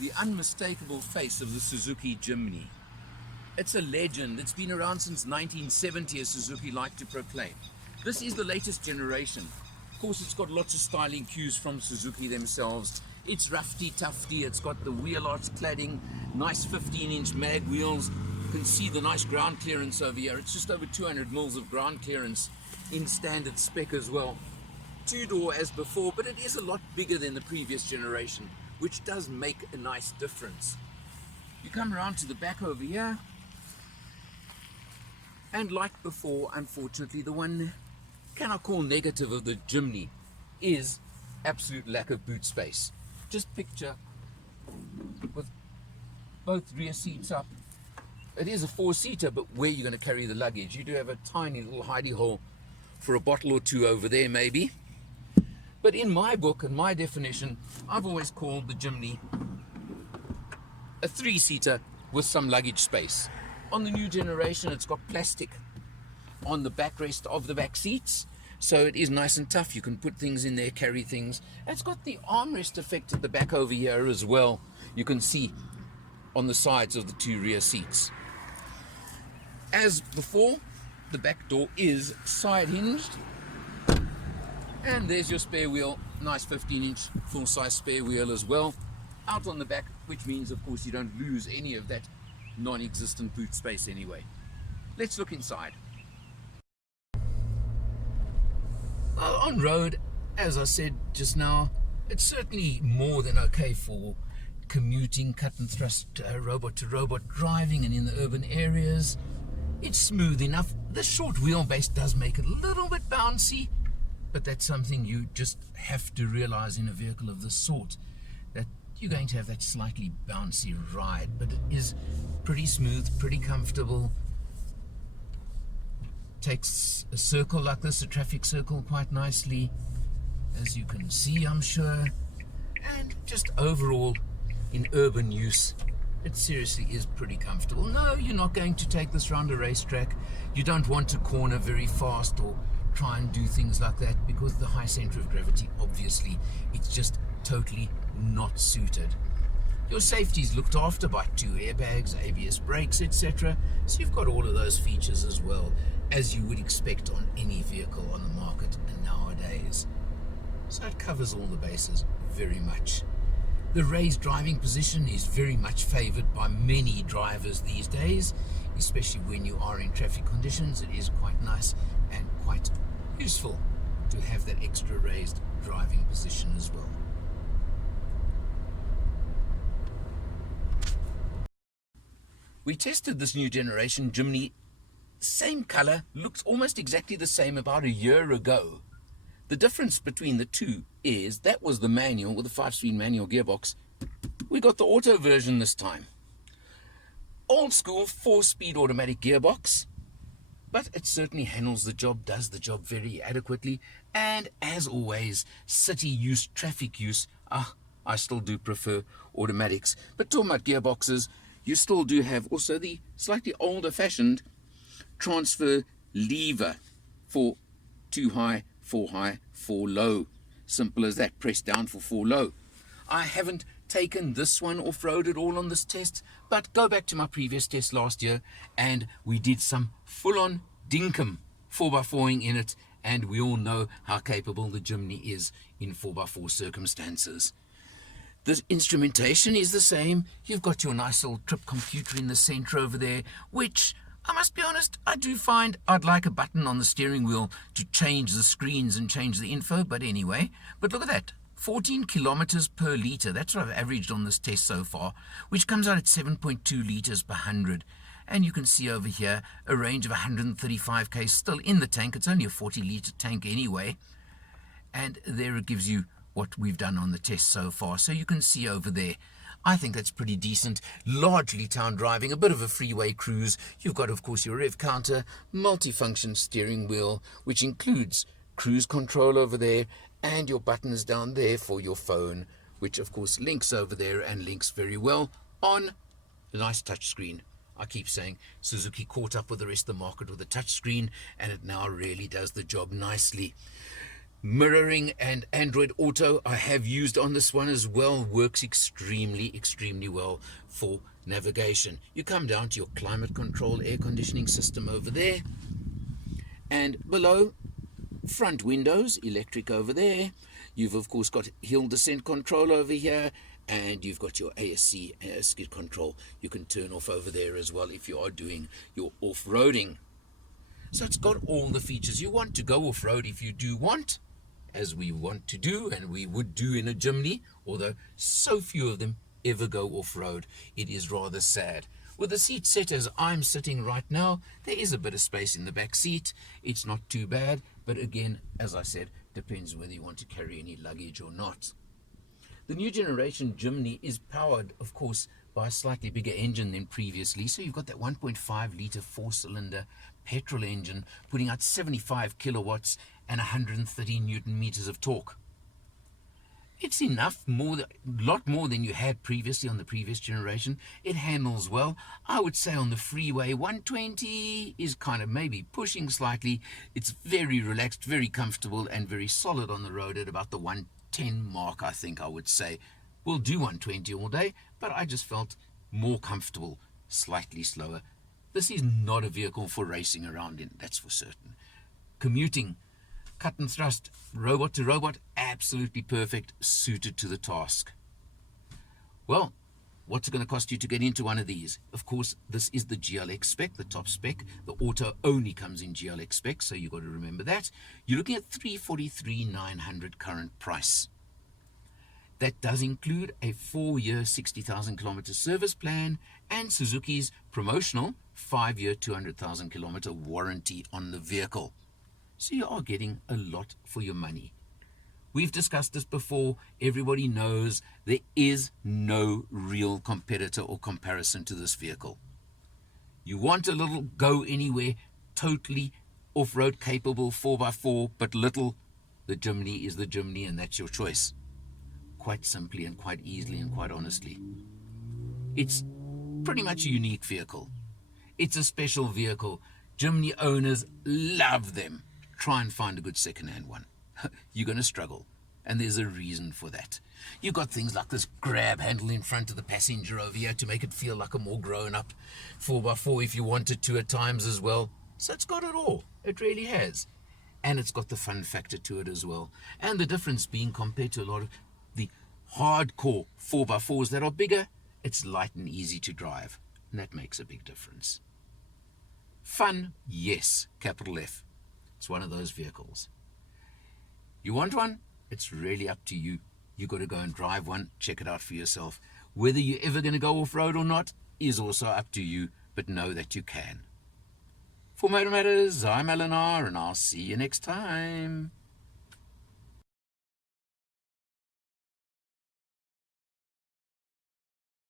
the unmistakable face of the Suzuki Jimny. It's a legend. It's been around since 1970, as Suzuki like to proclaim. This is the latest generation. Of course, it's got lots of styling cues from Suzuki themselves. It's roughy-tufty. It's got the wheel arch cladding, nice 15-inch mag wheels. You can see the nice ground clearance over here. It's just over 200 mils of ground clearance in standard spec as well. Two-door as before, but it is a lot bigger than the previous generation, which does make a nice difference. You come around to the back over here, and like before, unfortunately, the one can I call negative of the Jimny is absolute lack of boot space. Just picture with both rear seats up. It is a four-seater, but where you're going to carry the luggage, you do have a tiny little hidey hole for a bottle or two over there maybe. But in my book and my definition, I've always called the Jimny a three-seater with some luggage space. On the new generation, it's got plastic on the backrest of the back seats, so it is nice and tough. You can put things in there, carry things. It's got the armrest effect at the back over here as well. You can see on the sides of the two rear seats. As before, the back door is side hinged, and there's your spare wheel, nice 15-inch full-size spare wheel as well, out on the back, which means, of course, you don't lose any of that non-existent boot space anyway. Let's look inside. Well, on road, as I said just now, it's certainly more than okay for commuting, cut and thrust, robot-to-robot driving and in the urban areas. It's smooth enough. The short wheelbase does make it a little bit bouncy, but that's something you just have to realize in a vehicle of this sort, that you're going to have that slightly bouncy ride, but it is pretty smooth, pretty comfortable. Takes a circle like this, a traffic circle, quite nicely, as you can see, I'm sure. And just overall, in urban use, it seriously is pretty comfortable. No, you're not going to take this around a racetrack. You don't want to corner very fast or try and do things like that, because the high center of gravity, obviously, it's just totally not suited. Your safety is looked after by 2 airbags, ABS brakes, etc. So you've got all of those features as well, as you would expect on any vehicle on the market nowadays. So it covers all the bases very much. The raised driving position is very much favored by many drivers these days, especially when you are in traffic conditions. It is quite nice and quite useful to have that extra raised driving position as well. We tested this new generation Jimny, same color, looks almost exactly the same about a year ago. The difference between the two is that was the manual with the 5-speed manual gearbox. We got the auto version this time. Old school 4-speed automatic gearbox, but it certainly handles the job, does the job very adequately, and as always, city use, traffic use, I still do prefer automatics. But talking about gearboxes, you still do have also the slightly older fashioned transfer lever for 2 high, 4 high, 4 low. Simple as that. Press down for 4 low. I haven't taken this one off-road at all on this test, but go back to my previous test last year and we did some full-on dinkum 4x4ing in it, and we all know how capable the Jimny is in 4x4 circumstances. The instrumentation is the same. You've got your nice little trip computer in the center over there, which, I must be honest, I do find I'd like a button on the steering wheel to change the screens and change the info, but anyway. But look at that, 14 kilometers per litre. That's what I've averaged on this test so far, which comes out at 7.2 litres per 100. And you can see over here a range of 135 km still in the tank. It's only a 40-litre tank anyway. And there it gives you what we've done on the test so far. So you can see over there, I think that's pretty decent. Largely town driving, a bit of a freeway cruise. You've got, of course, your rev counter, multifunction steering wheel, which includes cruise control over there, and your buttons down there for your phone, which, of course, links over there and links very well on a nice touch screen. I keep saying Suzuki caught up with the rest of the market with a touch screen, and it now really does the job nicely. Mirroring and Android Auto I have used on this one as well. Works extremely well for navigation. You come down to your climate control air conditioning system over there, and below, front windows, electric over there. You've of course got hill descent control over here, and you've got your ASC skid control. You can turn off over there as well if you are doing your off-roading. So it's got all the features you want to go off-road if you do want, as we want to do and we would do in a Jimny, although so few of them ever go off-road. It is rather sad. With the seat set as I'm sitting right now, there is a bit of space in the back seat. It's not too bad, but again, as I said, depends whether you want to carry any luggage or not. The new generation Jimny is powered, of course, by a slightly bigger engine than previously. So you've got that 1.5 litre four-cylinder petrol engine putting out 75 kilowatts and 130 newton meters of torque. It's enough, a lot more than you had previously on the previous generation. It handles well. I would say on the freeway, 120 is kind of maybe pushing slightly. It's very relaxed, very comfortable, and very solid on the road at about the 110 mark, I think I would say. We'll do 120 all day, but I just felt more comfortable, slightly slower. This is not a vehicle for racing around in, that's for certain. Commuting, cut and thrust, robot to robot, absolutely perfect, suited to the task. Well, what's it going to cost you to get into one of these? Of course, this is the GLX spec, the top spec. The Auto only comes in GLX spec, so you've got to remember that. You're looking at $343,900 current price. That does include a 4-year, 60,000 kilometer service plan and Suzuki's promotional 5-year, 200,000 kilometer warranty on the vehicle. So you are getting a lot for your money. We've discussed this before. Everybody knows there is no real competitor or comparison to this vehicle. You want a little go anywhere, totally off-road capable 4x4, but little, the Jimny is the Jimny, and that's your choice. Quite simply and quite easily and quite honestly. It's pretty much a unique vehicle. It's a special vehicle. Jimny owners love them. Try and find a good second-hand one. You're going to struggle, and there's a reason for that. You've got things like this grab handle in front of the passenger over here to make it feel like a more grown-up 4x4 if you wanted to at times as well. So it's got it all. It really has. And it's got the fun factor to it as well. And the difference being compared to a lot of the hardcore 4x4s that are bigger, it's light and easy to drive. And that makes a big difference. Fun, yes, capital F. It's one of those vehicles. You want one? It's really up to you. You've got to go and drive one, check it out for yourself. Whether you're ever going to go off-road or not is also up to you, but know that you can. For Motor Matters, I'm Eleanor, and I'll see you next time.